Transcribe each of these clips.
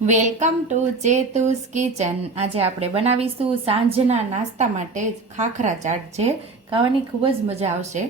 Welcome to ચેતુસ kitchen. આજે આપણે બનાવીશું સાંજના નાસ્તા માટે ખાખરા ચાટ છે ખાવાની ખૂબ જ મજા આવશે.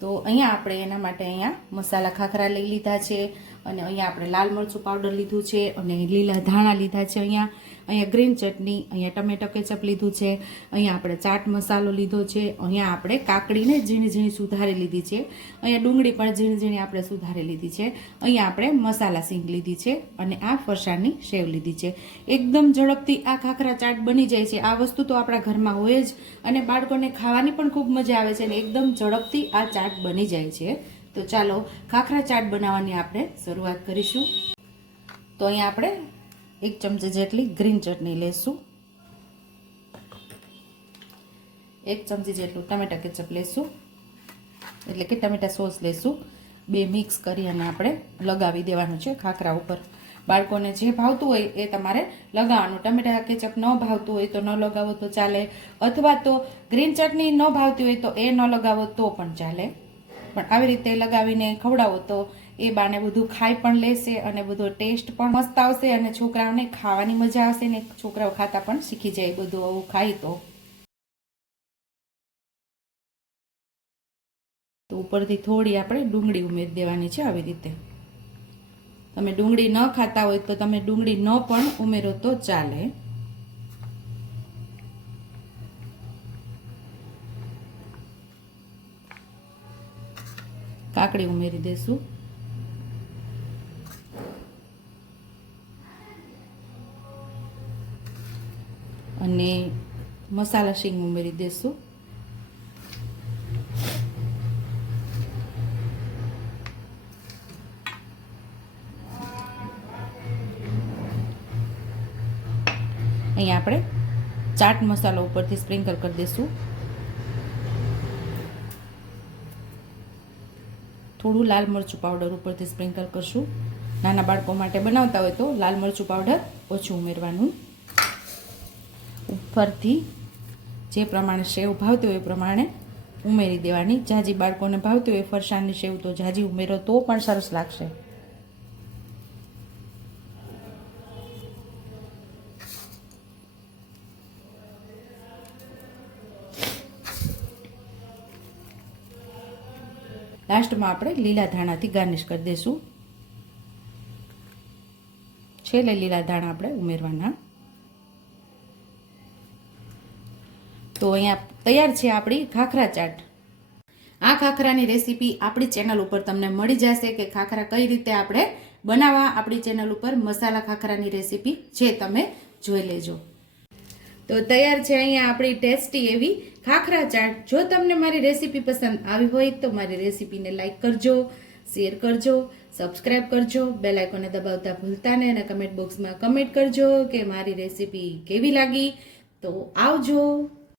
તો અહીંયા આપણે એના માટે અહીંયા મસાલા ખાખરા લઈ લીધા છે, અને અહીંયા આપણે લાલ મરચું પાવડર લીધું છે, અને લીલા ધાણા લીધા છે અહીંયા. અહીંયા ગ્રીન ચટણી, અહીંયા ટમેટો કેચઅપ લીધું છે, અહીંયા આપણે ચાટ મસાલો લીધો છે, અહીંયા આપણે કાકડીને ઝીણી ઝીણી સુધારી લીધી છે, અહીંયા ડુંગળી પણ ઝીણી ઝીણી આપણે સુધારી લીધી છે, અહીંયા આપણે મસાલા સિંગ લીધી છે અને આ ફરસાણની સેવ લીધી છે. એકદમ ઝડપથી આ ખાખરા ચાટ બની જાય છે. આ વસ્તુ તો આપણા ઘરમાં હોય જ અને બાળકોને ખાવાની પણ ખૂબ મજા આવે છે અને એકદમ ઝડપથી આ ચાટ બની જાય છે. તો ચાલો ખાખરા ચાટ બનાવવાની આપણે શરૂઆત કરીશું. તો અહીંયા આપણે એક ચમચી જેટલી ગ્રીન ચટણી લેશું. એક ચમચી જેટલું ટમેટા કેચપ લેશું. એટલે કે ટમેટા સોસ લેશું. બે મિક્સ કરી અને આપણે લગાવી દેવાનું છે ખાખરા ઉપર. બાળકોને જે ભાવતું હોય એ તમારે લગાવવાનું. ટમેટા કેચપ ન ભાવતું હોય તો ન લગાવો તો ચાલે. અથવા તો ગ્રીન ચટણી ન ભાવતી હોય તો એ ન લગાવો તો પણ ચાલે. પણ આવી રીતે લગાવીને ખવડાવો તો એ બાને બધું ખાઈ પણ લેશે અને બધો ટેસ્ટ પણ મસ્ત આવશે અને છોકરાઓને ખાવાની મજા આવશે ને છોકરાઓ ખાતા પણ શીખી જાય બધું આવું ખાય તો. તો ઉપરથી થોડી આપણે ડુંગળી ઉમેરી દેવાની છે આવી રીતે. તમે ડુંગળી ન ખાતા હોય તો તમે ડુંગળી ન પણ ઉમેરો તો ચાલે. કાકડી ઉમેરી દેશું. અને મસાલા શીંગ ઉમેરી દેશું. અહીંયા આપણે ચાટ મસાલો ઉપરથી સ્પ્રિંકલ કરી દઈશું થોડું લાલ મરચું પાવડર ઉપરથી સ્પ્રિંકલ કરશું. નાના બાળકો માટે બનાવતા હોય તો લાલ મરચું પાવડર ઓછું ઉમેરવાનું. ઉપરથી જે પ્રમાણે સેવ ભાવતી હોય એ પ્રમાણે ઉમેરી દેવાની. જાજી બાળકોને ભાવતી હોય ફરસાણની સેવ તો જાજી ઉમેરો તો પણ સરસ લાગશે. લાસ્ટમાં આપણે લીલા ધાણાથી ગાર્નિશ કરી દઈશું છેલ્લે લીલા ધાણા આપણે ઉમેરવાના. તો અહીંયા તૈયાર છે આપણી ખાખરા ચાટ. આ ખાખરાની રેસીપી આપણી ચેનલ ઉપર તમને મળી જશે કે ખાખરા કઈ રીતે આપણે બનાવવા આપણી ચેનલ ઉપર મસાલા ખાખરાની રેસીપી છે તમે જોઈ લેજો. તો તૈયાર છે અહીંયા આપણી ટેસ્ટી એવી ખાખરા ચાટ. જો તમને મારી રેસીપી પસંદ આવી હોય તો મારી રેસીપીને લાઇક કરજો, શેર કરજો, સબસ્ક્રાઇબ કરજો, બેલ આઇકોને દબાવતા ભૂલતા નહીં અને કમેન્ટ બોક્સમાં કમેન્ટ કરજો કે મારી રેસીપી કેવી લાગી. તો આવજો.